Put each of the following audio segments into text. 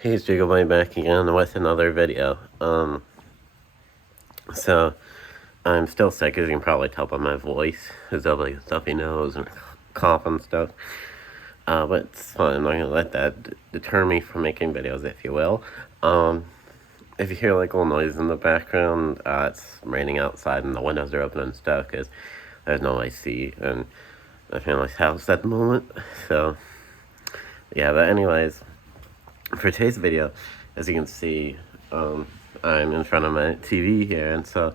Hey, Jiggleblade back again with another video. So I'm still sick, as you can probably tell by my voice. There's like a stuffy nose and cough and stuff. But it's fine. I'm not gonna let that deter me from making videos, if you will. If you hear like little noise in the background, it's raining outside and the windows are open and stuff because there's no AC in my family's house at the moment. So yeah, but anyways, for today's video, as you can see, I'm in front of my TV here, and so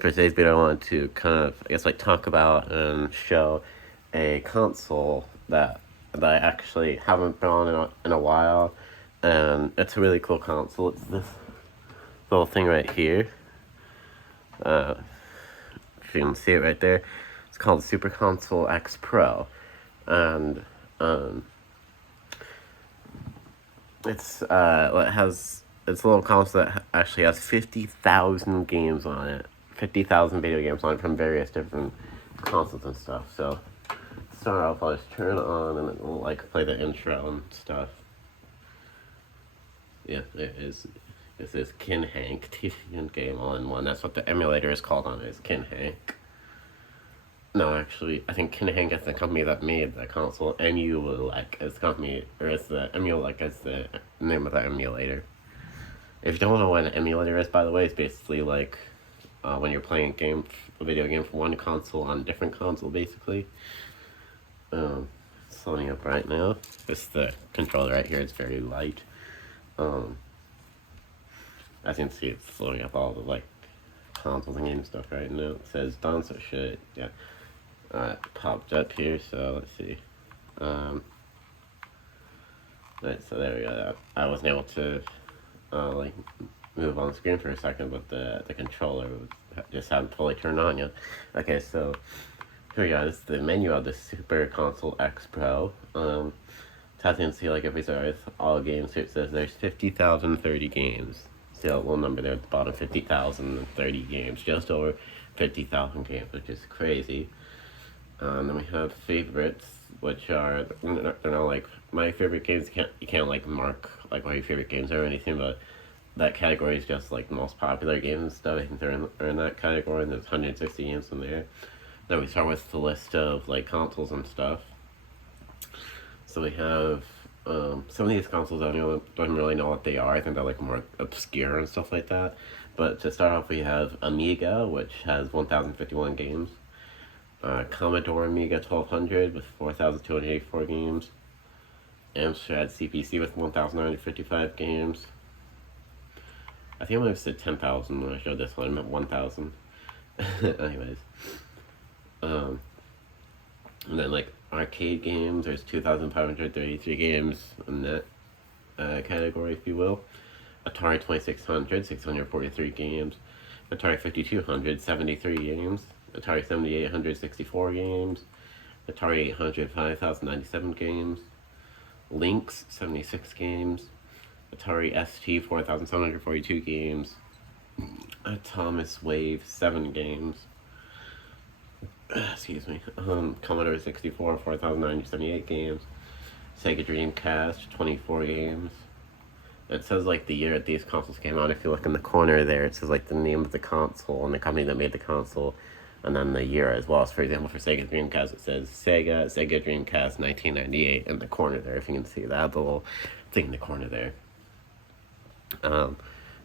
for today's video, I wanted to kind of, I guess, like talk about and show a console that I actually haven't been on in a while, and it's a really cool console. It's this little thing right here. If you can see it right there, it's called Super Console X Pro, and it's a little console that actually has 50,000 games on it. 50,000 video games on it from various different consoles and stuff. So, to start off, I'll just turn it on and it'll like play the intro and stuff. Yeah, there is. This is Kin Hank TV and Game All-in-One. That's what the emulator is called on it, is Kin Hank. No, actually, I think Kin Hank is the company that made the console. Emulek is the company, or is the Emulek is the name of the emulator. If you don't know what an emulator is, by the way, it's basically like when you're playing a video game from one console on a different console, basically. It's loading up right now. It's the controller right here. It's very light. As you can see, it's loading up all the like consoles and game stuff right now. It says done, so shit. Yeah. It popped up here, so let's see. Right, so there we go. I wasn't able to like move on the screen for a second, but the controller just hadn't fully turned on yet. Okay, so here we go. This is the menu of the Super Console X Pro. So as you can see, like if we start with all games here, it says there's 50,030 games. See that little number there at the bottom, 50,030 games, just over 50,000 games, which is crazy. Then we have favorites, which are, they're not like my favorite games. You can't like mark like what your favorite games are or anything, but that category is just like the most popular games and stuff. I think they're in that category, and there's 160 games in there. Then we start with the list of like consoles and stuff. So we have some of these consoles I don't really know what they are. I think they're like more obscure and stuff like that. But to start off, we have Amiga, which has 1,051 games. Commodore Amiga 1200 with 4,284 games. Amstrad CPC with 1,955 games. I think I might have said 10,000 when I showed this one. I meant 1,000. Anyways. And then like arcade games, there's 2,533 games in that category, if you will. Atari 2600, 643 games. Atari 5200, 73 games. Atari 7800, 64 games. Atari 800, 5,097 games. Lynx, 76 games. Atari ST, 4,742 games. Thomas Wave, 7 games. Excuse me. Commodore 64, 4,978 games. Sega Dreamcast, 24 games. It says like the year that these consoles came out. If you look in the corner there, it says like the name of the console and the company that made the console, and then the year as well. So for example, for Sega Dreamcast, it says Sega Dreamcast 1998 in the corner there. If you can see that, the little thing in the corner there. And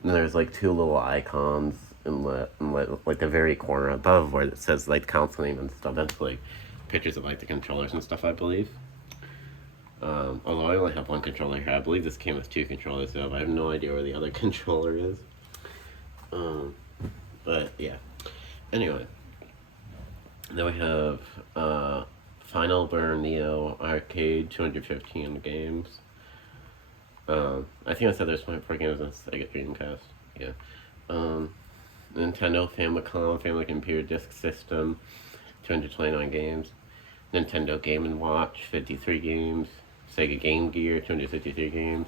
there's like two little icons in like the very corner above where it says like console name and stuff. That's like pictures of like the controllers and stuff, I believe. Although I only have one controller here, I believe this came with two controllers though, but I have no idea where the other controller is. But yeah. Anyway. Then we have Final Burn Neo Arcade, 215 games. I think I said there's 24 games on Sega Dreamcast. Yeah. Nintendo Family Computer Disk System, 229 games. Nintendo Game & Watch, 53 games. Sega Game Gear, 253 games.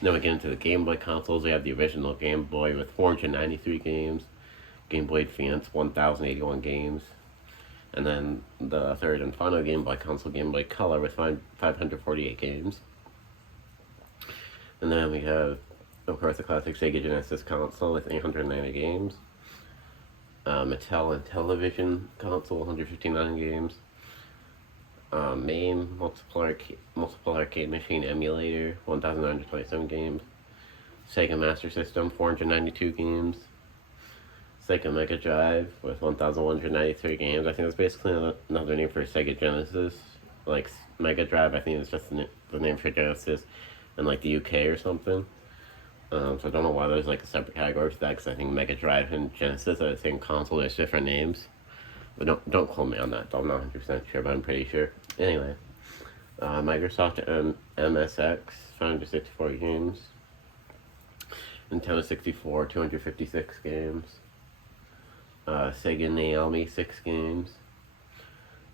Then we get into the Game Boy consoles. We have the original Game Boy with 493 games. Game Boy Advance, 1,081 games. And then the third and final Game Boy console, Game Boy Color, with 548 games. And then we have, of course, the classic Sega Genesis console with 890 games. Mattel and Television console, 159 games. MAME, multiple arcade machine emulator, 1,927 games. Sega Master System, 492 games. Sega Mega Drive with 1,193 games. I think that's basically another name for Sega Genesis. Like Mega Drive, I think it's just the name for Genesis in like the UK or something. So I don't know why there's like a separate category for that, because I think Mega Drive and Genesis are the same console, there's different names. But don't quote me on that, I'm not 100% sure, but I'm pretty sure. Anyway, Microsoft MSX, 564 games. Nintendo 64, 256 games. Sega Naomi, 6 games.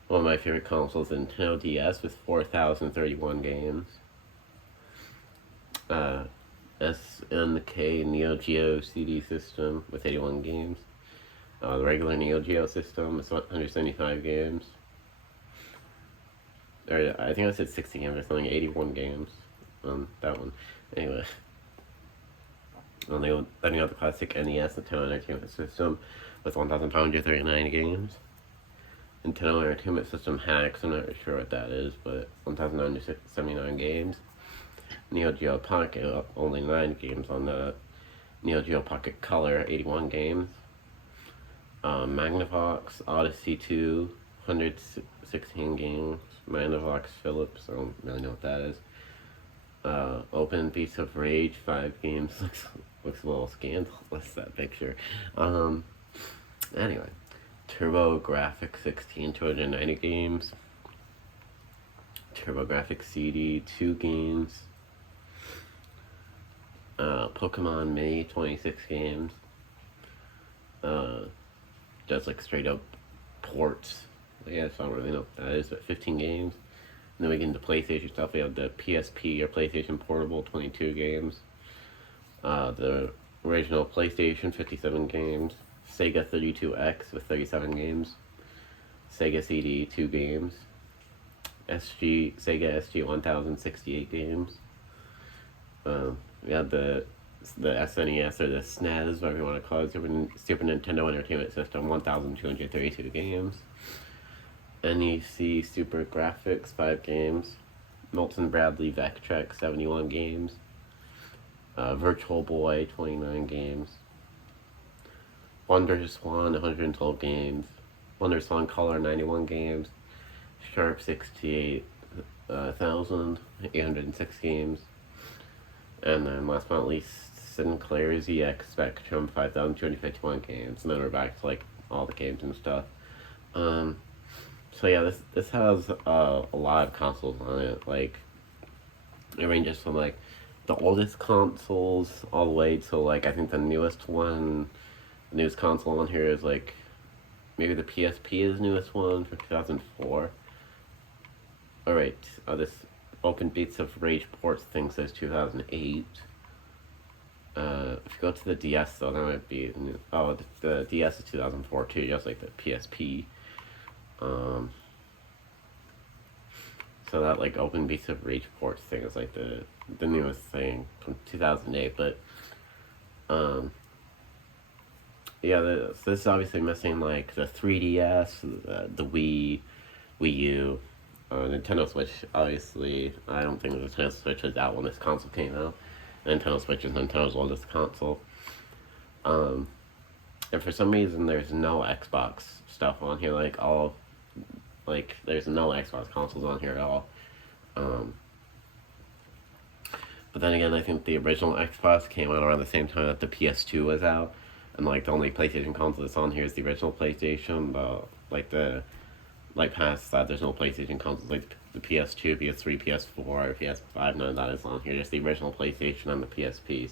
One of my favorite consoles, Nintendo DS, with 4,031 games. SNK Neo Geo CD system with 81 games. The regular Neo Geo system is 175 games. Or I think I said 60 games or something, 81 games on that one. Anyway. Then you have the classic NES, Nintendo Entertainment System, with 1,539 games. Nintendo Entertainment System Hacks, I'm not sure what that is, but 1,979 games. Neo Geo Pocket, only 9 games on that. Neo Geo Pocket Color, 81 games. Magnavox Odyssey 2, 116 games. Magnavox Philips, I don't really know what that is. Open Beats of Rage, 5 games. Looks a little scandalous, that picture. Anyway. TurboGrafx 16, 290 games. TurboGrafx CD, 2 games. Pokemon Mini, 26 games. Just like straight up ports. I guess I don't really know what that is, but 15 games. And then we get into PlayStation stuff. We have the PSP or PlayStation Portable, 22 games. The original PlayStation, 57 games. Sega 32X with 37 games. Sega CD, 2 games. Sega SG 1068 games. We have the SNES or the SNES, whatever you want to call it, Super Nintendo Entertainment System, 1,232 games. NEC Super Graphics, 5 games. Milton Bradley Vectrex, 71 games. Virtual Boy, 29 games. Wonder Swan, 112 games. Wonder Swan Color, 91 games. Sharp, 68,806 games. And then last but not least, Sinclair ZX Spectrum, 5,251 games. And then we're back to like all the games and stuff. So yeah, this has a lot of consoles on it. Like, it ranges from like the oldest consoles all the way to like, I think the newest console on here is like, maybe the PSP is the newest one for 2004. Alright, this Open Beats of Rage ports thing says 2008. If you go to the DS though, that might be new. Oh, the DS is 2004 too, just like the PSP. So that like Open Beats of Rage ports thing is like the newest thing from 2008, but yeah, this is obviously missing like the 3DS, the Wii U, Nintendo Switch. Obviously, I don't think the Nintendo Switch was out when this console came out. Nintendo Switch is Nintendo's oldest console. And for some reason, there's no Xbox stuff on here. There's no Xbox consoles on here at all. But then again, I think the original Xbox came out around the same time that the PS2 was out. And like the only PlayStation console that's on here is the original PlayStation. Past that, there's no PlayStation consoles like the PS2, PS3, PS4, or PS5. None of that is on here. Just the original PlayStation and the PSP.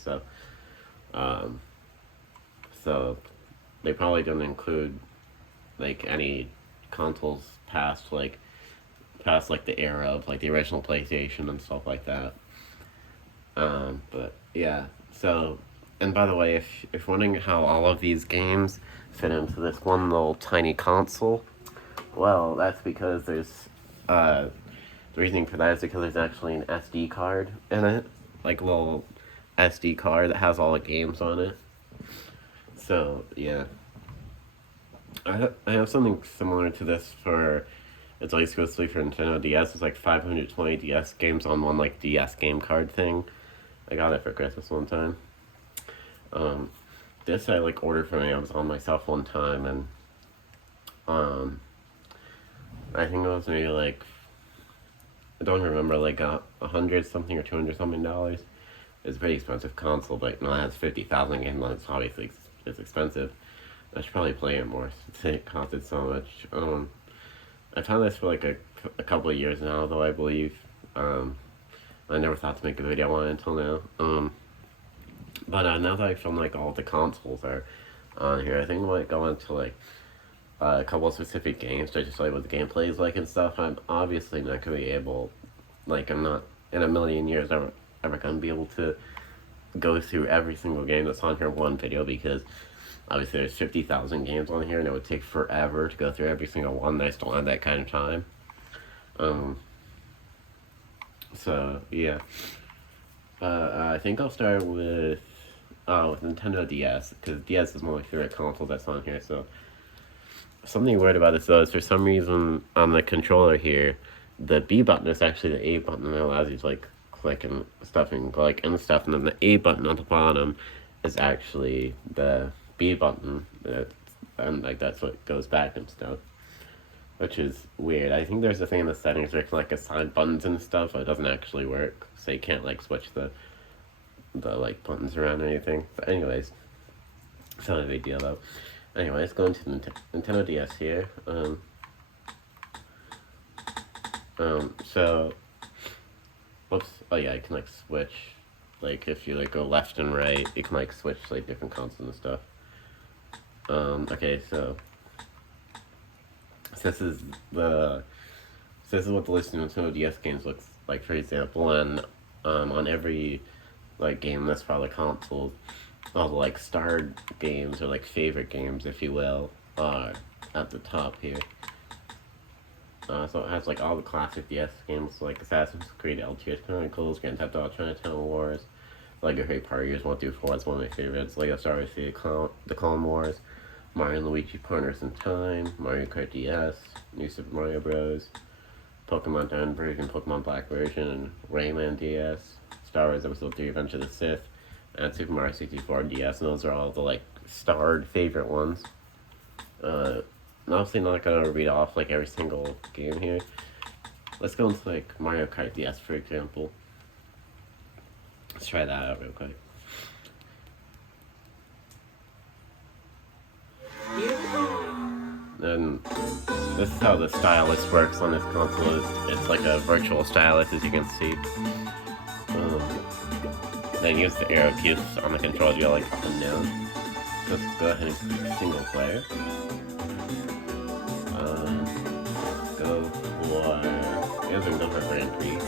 So they probably didn't include like any consoles past the era of like the original PlayStation and stuff like that. But yeah. So, and by the way, if you're wondering how all of these games fit into this one little tiny console, well, that's because there's, the reasoning for that is because there's actually an SD card in it. like little SD card that has all the games on it. So yeah, I have something similar to this for. It's like supposedly for Nintendo DS. It's like 520 DS games on one like DS game card thing. I got it for Christmas one time. Um, this I like ordered from Amazon myself one time, and I think it was maybe like, I don't remember, like $100 something or $200 something. It's a pretty expensive console, but it has 50,000 games on it, so obviously it's expensive. I should probably play it more since it costed so much. I've had this for like a couple of years now, though, I believe. I never thought to make a video on it until now. But now that I filmed like all the consoles are on here, I think I might go into like a couple of specific games to just like what the gameplay is like and stuff. I'm obviously not gonna be able, like, I'm not in a million years ever gonna be able to go through every single game that's on here in one video, because obviously there's 50,000 games on here and it would take forever to go through every single one, and I just don't have that kind of time. So yeah, I think I'll start with Nintendo DS, because DS is one of my favorite consoles that's on here. So something weird about this though is for some reason on the controller here, the B button is actually the A button that allows you to like click and stuff and stuff, and then the A button on the bottom is actually the B button, and like that's what goes back and stuff, which is weird. I think there's a thing in the settings where you can like assign buttons and stuff, but it doesn't actually work, so you can't like switch the like buttons around or anything. But anyways, it's not a big deal though. Anyway, let's go into Nintendo DS here. So, whoops. Oh yeah, you can like switch. Like if you like go left and right, you can like switch like different consoles and stuff. Okay, so this is what the list of Nintendo DS games looks like, for example, and on every like game that's for all the consoles, all the like starred games or like favorite games, if you will, are at the top here. So it has like all the classic DS games like Assassin's Creed, LTS Chronicles, Grand Theft Auto Chinatown Wars, Lego Harry Potter Years 1 through 4 is one of my favorites, Lego Star Wars The Clone Wars, Mario and Luigi Partners in Time, Mario Kart DS, New Super Mario Bros., Pokemon Down version, Pokemon Black version, and Rayman DS, Star Wars Episode 3 Revenge of the Sith, and Super Mario 64 DS, and those are all the like starred favorite ones. I'm obviously not gonna read off like every single game here. Let's go into like Mario Kart DS, for example. Let's try that out real quick. And this is how the stylus works on this console. It's like a virtual stylus, as you can see. Then use the arrow keys on the controller to go like up and down. Let's go ahead and click single player. Go for Grand Prix.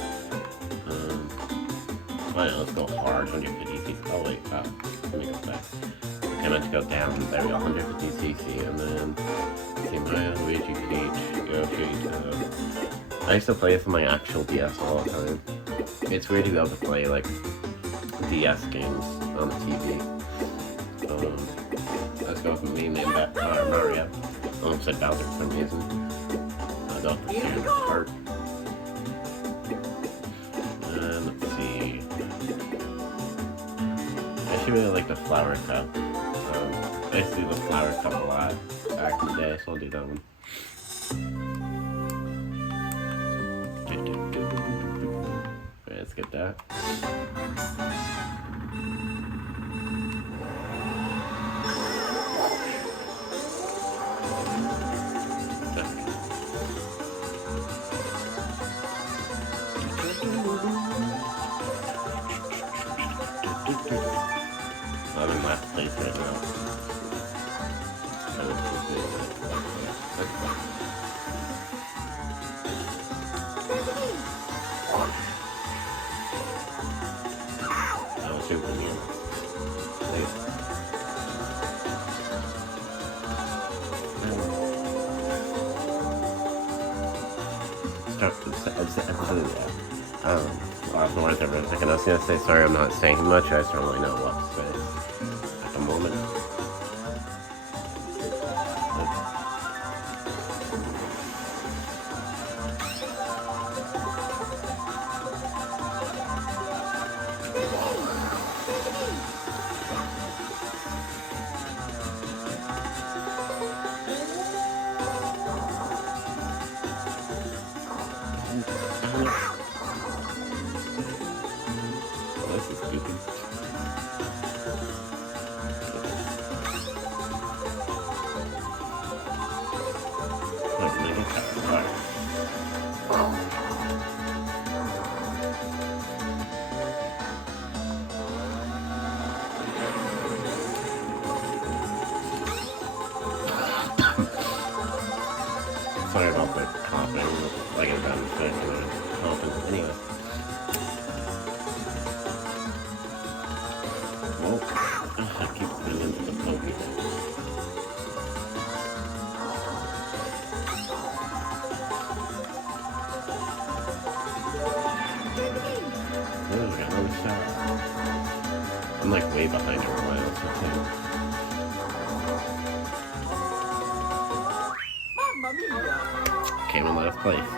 Fine, let's go hard, 150cc. Oh wait, let me go back. Okay, I meant to go down. There we go, 150cc, and then see Mario, Luigi, Peach, Yoshi. I used to play this on my actual DS all the time. It's weird to be able to play like DS games on the TV. Let's go with the main name Mario. I almost said Bowser for some reason. I'll go with the standard part. And let's see. I actually really like the Flower Cup. I used to do the Flower Cup a lot back in the day, so I'll do that one. Alright, let's get that. I'm in last place right now. Super near. Start to last words ever. Like, I was gonna say sorry I'm not saying much. I just don't really know what to say at the moment. This is stupid. Oh, Mega Tower. Sorry about the coughing. Like I'm done with coughing. Anyway. Well, I keep putting into the Pokemon. Oh, I got another shot. I'm like way behind everyone else, I think. Came in last place.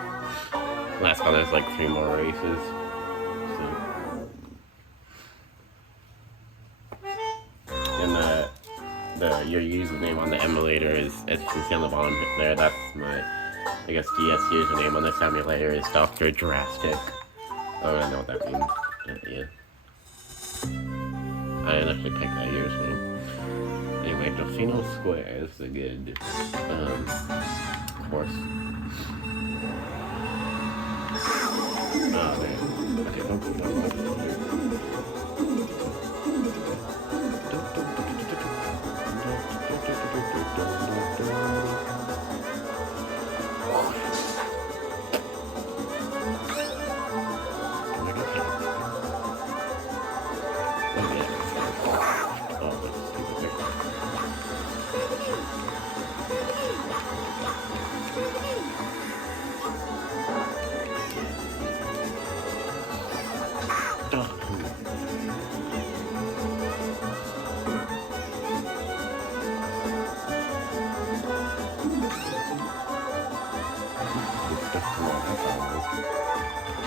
Last one, there's like 3 more races. So. And your username on the emulator is, as you can see on the bottom there, that's my, I guess, DS username on this emulator is Dr. Drastic. I don't really know what that means. Yeah. I didn't actually pick that username. Anyway, Delfino Square is a good, course. Oh, man. Okay, don't go down.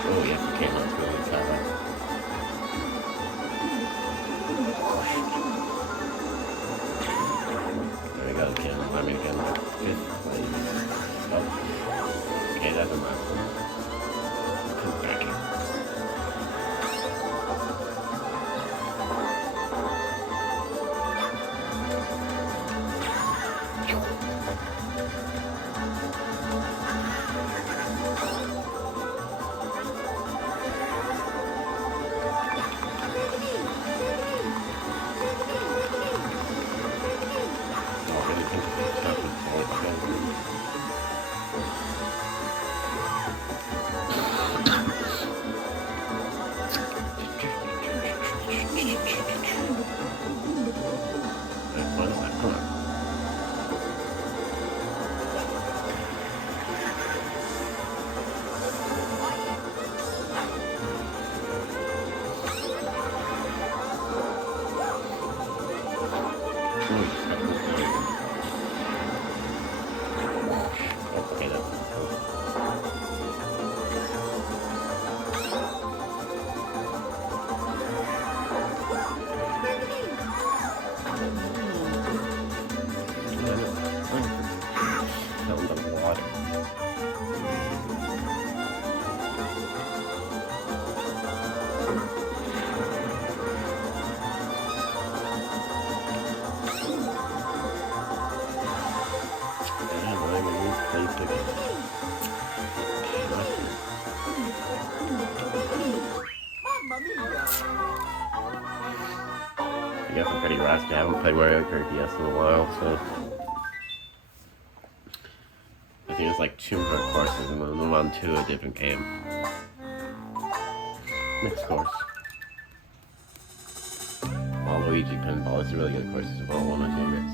Oh, yes, you can't let go of the tower. There we go again. I'm again like 5th place. Oh. Okay, that's a last one. Come back here. I guess I'm pretty rusty. I haven't played Mario Kart DS in a while, so I think it's like 2 more courses and then move on to a different game. Next course. Waluigi Pinball is a really good course as well, one of my favorites.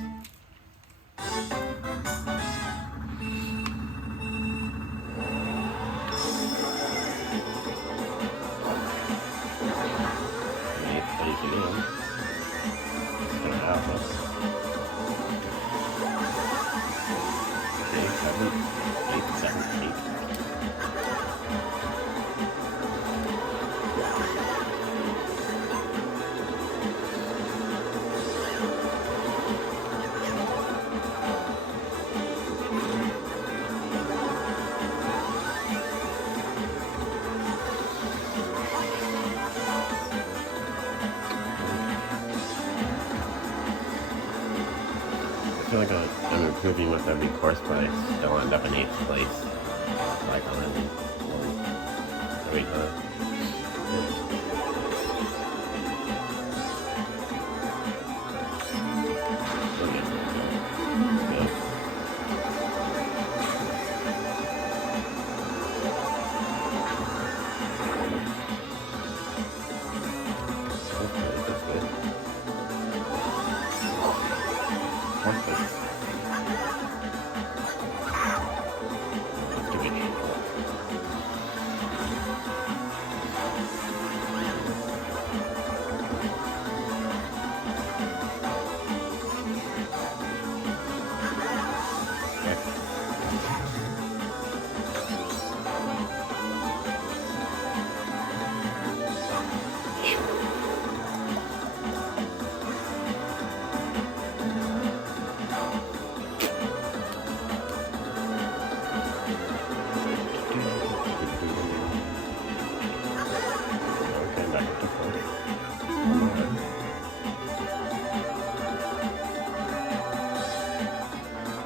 again. Spin it out. Okay, 7, 8, 7, 8. I feel like I'm improving with every course, but I still end up in 8th place. Like on every time.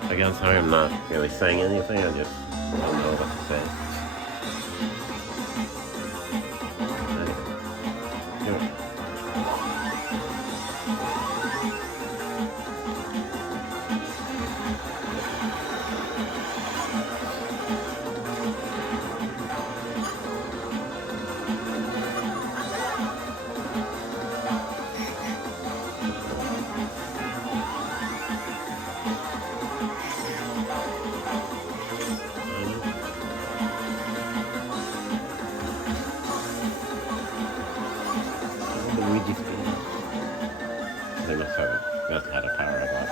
Again, sorry I'm not really saying anything, I just don't know what to say. Luigi speed. They must have had a power up on it.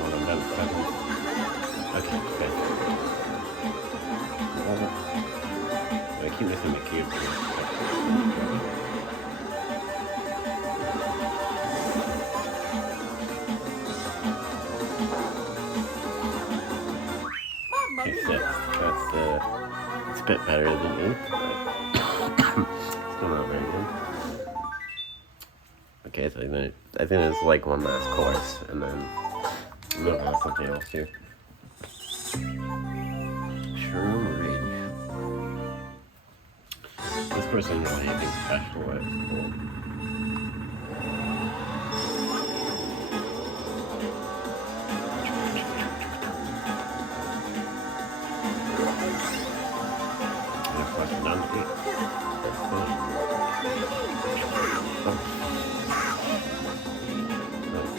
One of them 7. Okay, good. I keep missing the cube. Okay, 6. It's a bit better than me, but still not very good. Okay, so I think there's like one last course, and then I'm gonna have something else here. Shroom Ridge. This course isn't really anything special, but it's cool.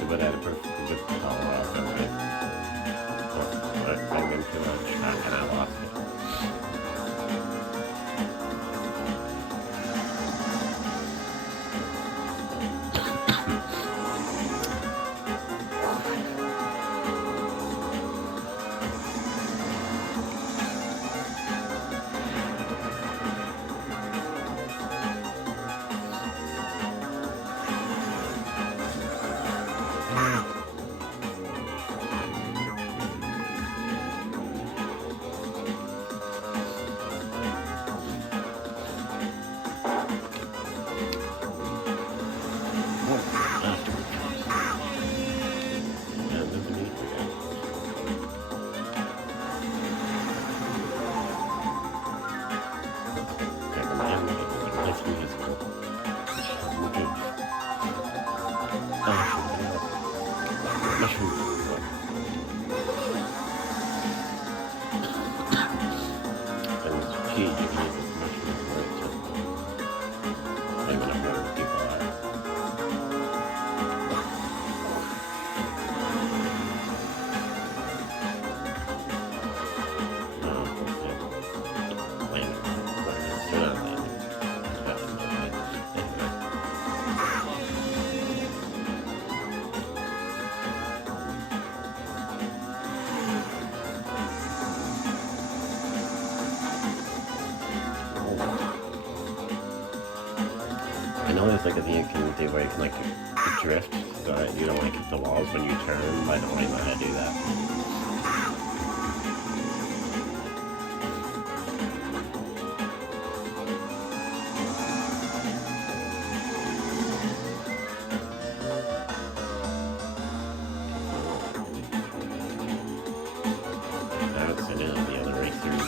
But I had a perfect good power off and I went into a track and I lost it. I know there's like a thing you can do where you can like drift so that you don't like hit the walls when you turn, but I don't really know how to do that. That's it, the other racers.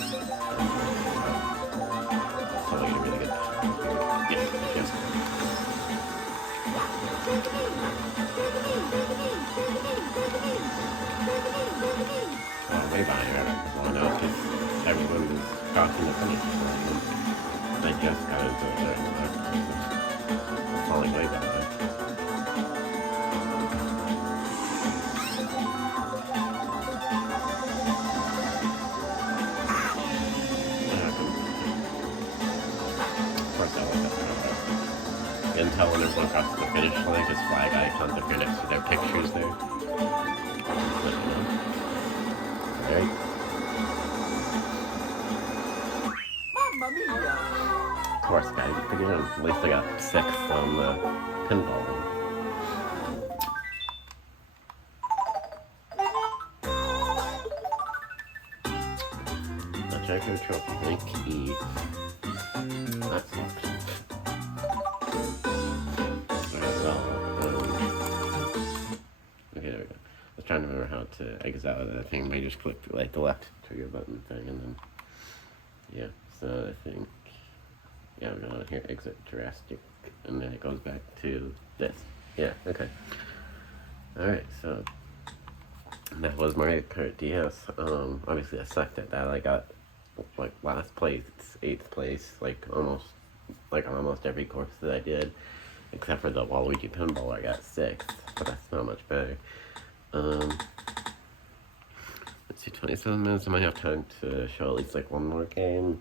So like really good. Yeah, yes. Way behind her. Well, now because everyone is crossing the finish line. I just got into it. Falling way behind. Of course, I like that. Until when everyone crosses the finish line, just flag icons appear next to their pictures there. Alright. Mamma mia! Of course, guys. At least I got 6th on the pinball one. Check your trophy. Link E. That sucks. Alright, well, okay, there we go. I was trying to remember how to exit out of that thing, but you just click like the left trigger button thing, and then yeah. So I think yeah, we're gonna here exit Jurassic, and then it goes back to this. Yeah. Okay. All right. So that was Mario Kart DS. Obviously I sucked at that. I got like last place, 8th place, like almost every course that I did, except for the Waluigi Pinball. I got 6th, but that's not much better. Let's see, 27 minutes. I might have time to show at least like one more game.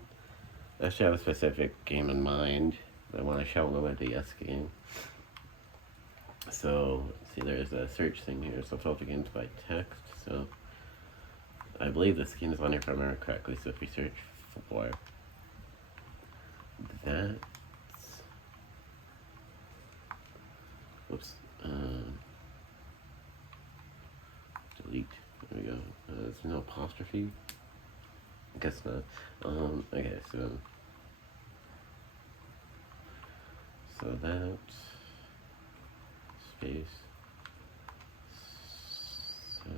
I actually have a specific game in mind that I want to show on my DS game. So, let's see, there's a search thing here, so filter games by text. So, I believe this game is on here if I remember correctly, so if we search for that, oops, delete, there we go, there's no apostrophe, I guess not, okay, so that, space, so,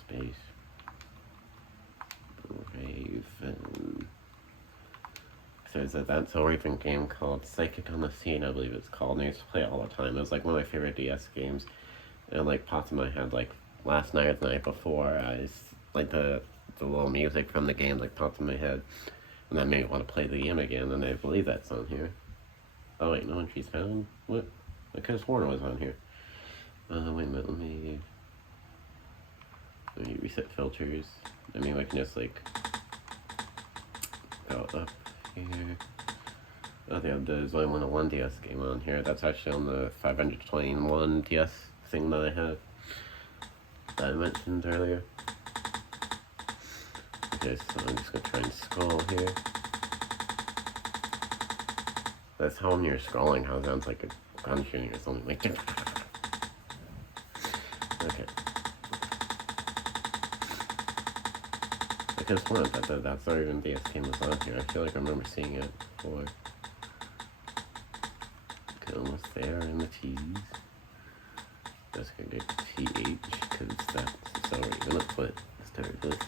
space, Raven. So it's that's a Raven game called Psychic on the Scene, I believe it's called, and I used to play it all the time. It was like one of my favorite DS games. And like popped in my head like last night or the night before, like the little music from the game like popped in my head. And that made me want to play the game again, and I believe that's on here. Oh wait, no entries found? What? I could have sworn it was on here. Wait a minute, let me reset filters. I mean, I can just like go up here. Oh, there's only one DS game on here. That's actually on the 521 DS thing that I have that I mentioned earlier. Okay, so I'm just gonna try and scroll here. That's how when you're scrolling, how it sounds like a gun shooting or something like that. Okay. I could have sworn that's not even DS game was on here. I feel like I remember seeing it before. Okay, almost there in the T's. Just gonna get TH because that's already gonna put start with.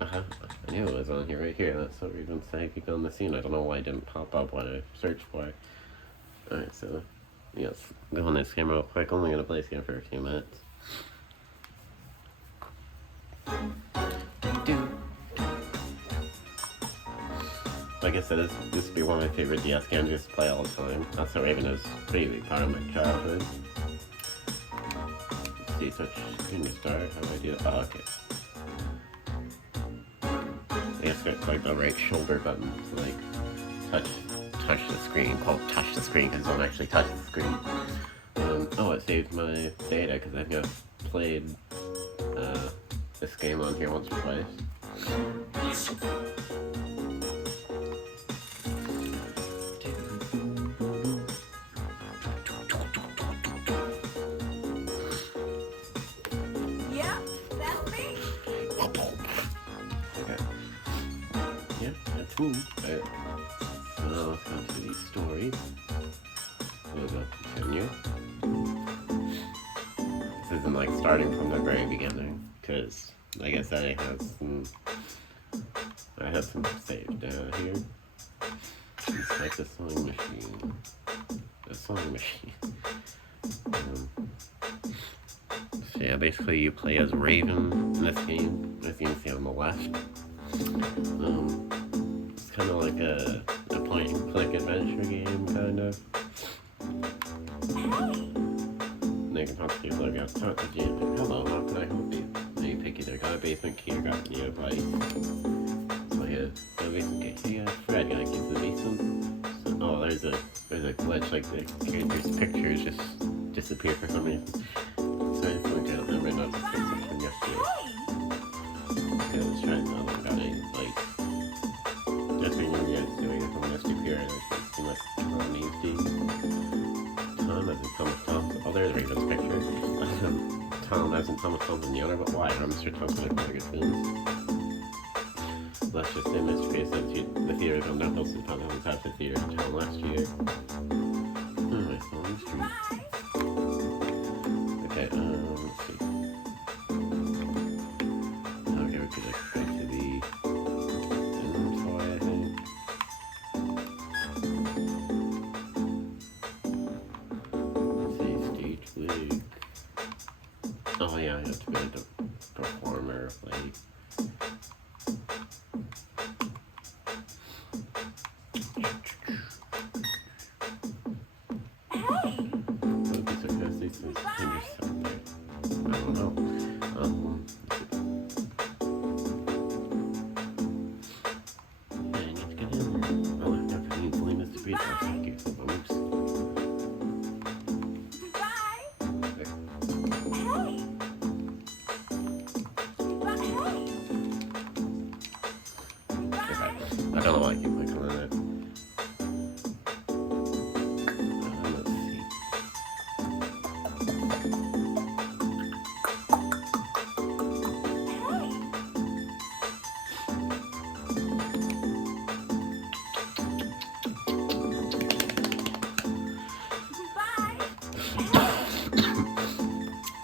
I knew it was on here right here. That's what we've been psychic on the scene. I don't know why it didn't pop up when I searched for it. Alright, so yes, go on this camera real quick. Only gonna play this game for a few minutes. Like I said, this would be one of my favorite DS games just to play all the time. Also, Raven is a pretty big part of my childhood. Let's see, touch screen to start. How do I do that? Oh, okay. I guess it's like the right shoulder button to like touch the screen. Called touch the screen because I don't actually touch the screen. Oh, it saved my data because I think I've played this game on here once or twice. Yeah, that's me. Okay. Yeah, that's me. Alright. So now let's go to the story. We'll go continue. This isn't like starting from the very beginning, because like I said, I have some saved down here. It's like the sewing machine. The sewing machine. So yeah, basically you play as Raven in this game, as you can see on the left. It's kind of like a point and click adventure game, kind of. And you can talk to people about talk to you. Hello, how can I help you? And you pick either got a basement key or got a device. So yeah, got a basement key. Hey, Fred, gotta get to the basement. So, oh, there's a glitch, like the character's pictures just disappear for some reason. So I just went down there right now to fix it from yesterday. Okay, let's try it now. I got a like just when you guys doing it from this here, and it's seem like Tom Easy. Tom as in Thomas Thompson. Oh, there's Raven's picture. Tom as in Thomas Thompson the owner, but why? I'm Mr. Thompson like very good films. Let's just say Mr. Face says the theater don't know those found on the top of the theater until last year. My phone street. Okay, let's see. Okay, we could like go to the inventory, I think. Let's see, stage wig. Oh yeah, I have to be like the performer, like. I don't know why I keep clicking on it. Let's see.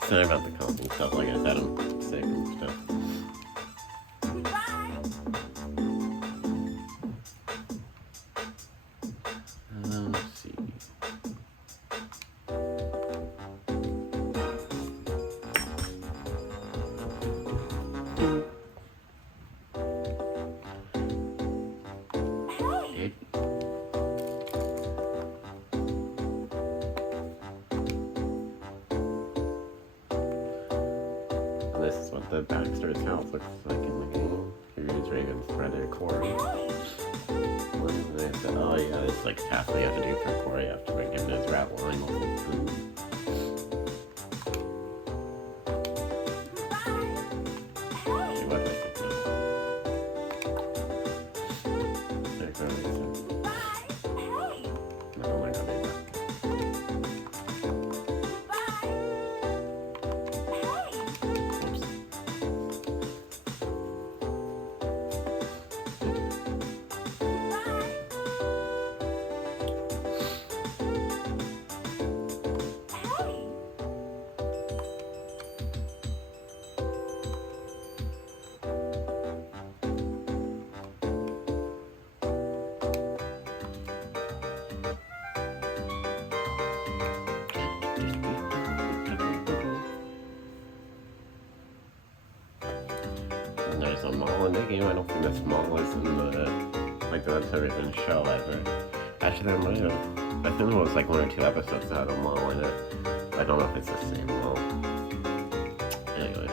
Sorry about the cough and stuff, like I said, I'm sick and stuff. Let's see. This is what the Baxter's house looks like in the game. Here's Raven's brother, Corey. And I said, oh yeah, this is like a task we have to do for Corey. You have to bring him his rat line with food. Actually, what did I say? There goes it. No, I'm not gonna do that. Oops. And there's a mall in the game. I don't think this mall is in the like the website didn't show ever. Actually, there might have. I think there was like 1 or 2 episodes that had a mall in it. I don't know if it's the same mall. Anyway.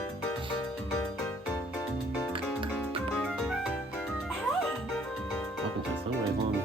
Welcome to Sunrise Long Beach.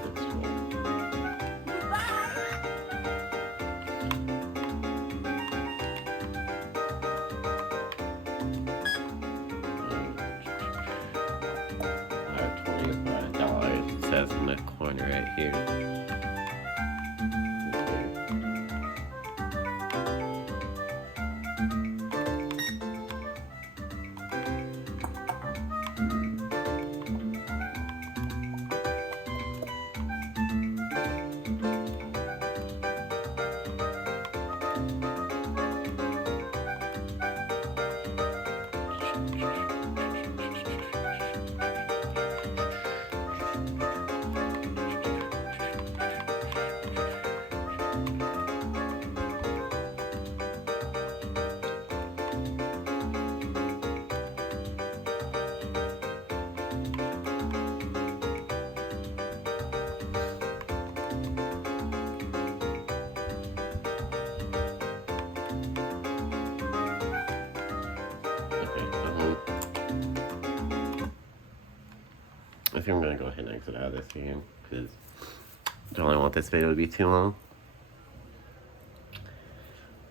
I think I'm gonna go ahead and exit out of this game because I don't really want this video to be too long.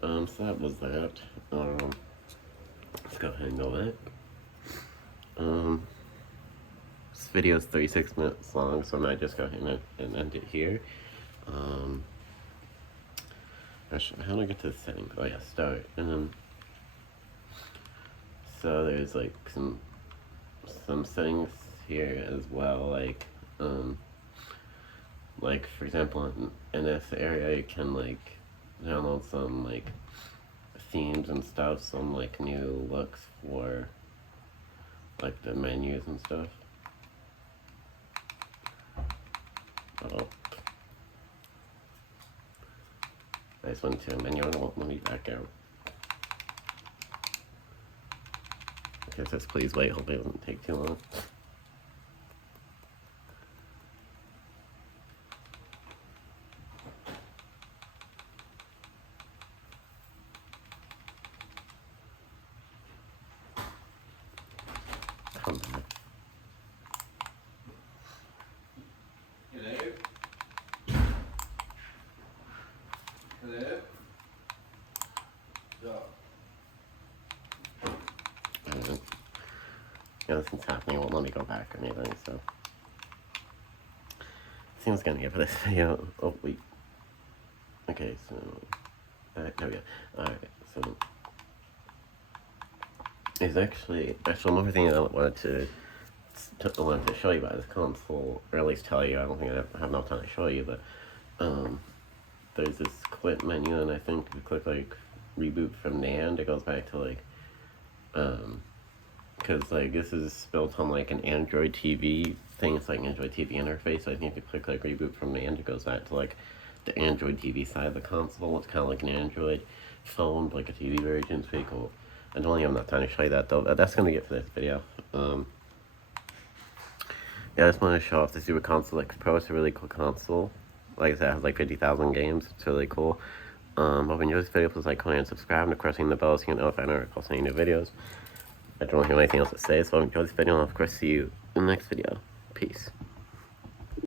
So that was that. Let's go ahead and go back. This video is 36 minutes long, so I might just go ahead and end it here. Actually, how do I get to the settings? Oh yeah, start. So there's like some settings here as well, like for example in this area you can like download some like themes and stuff, some like new looks for like the menus and stuff. Oh, I just went to a menu. I don't want me back out. Okay, it says please wait. Hopefully it doesn't take too long. Come back. Hello? Hello? Yeah, nothing's happening. It won't let me go back or anything, so. Seems gonna get for this video. Oh, wait. Okay, so. There we go. Alright, so. There's actually one more thing I wanted to show you about this console, or at least tell you. I don't think I have enough time to show you, but there's this quit menu, and I think if you click like reboot from NAND, it goes back to like because like this is built on like an Android TV thing. It's like an Android TV interface. So I think if you click like reboot from NAND, it goes back to like the Android TV side of the console. It's kind of like an Android phone, but like a TV version. It's pretty cool. I don't have enough time to show you that though. That's gonna be it for this video. Yeah, I just wanted to show off the Super Console X Pro. It's a really cool console. Like I said, it has like 50,000 games. It's really cool. Hope you enjoyed this video. Please like, comment, and subscribe, and of course ring the bell so you know if I know if I post any new videos. I don't have anything else to say, so enjoy this video, and I'll of course see you in the next video. Peace.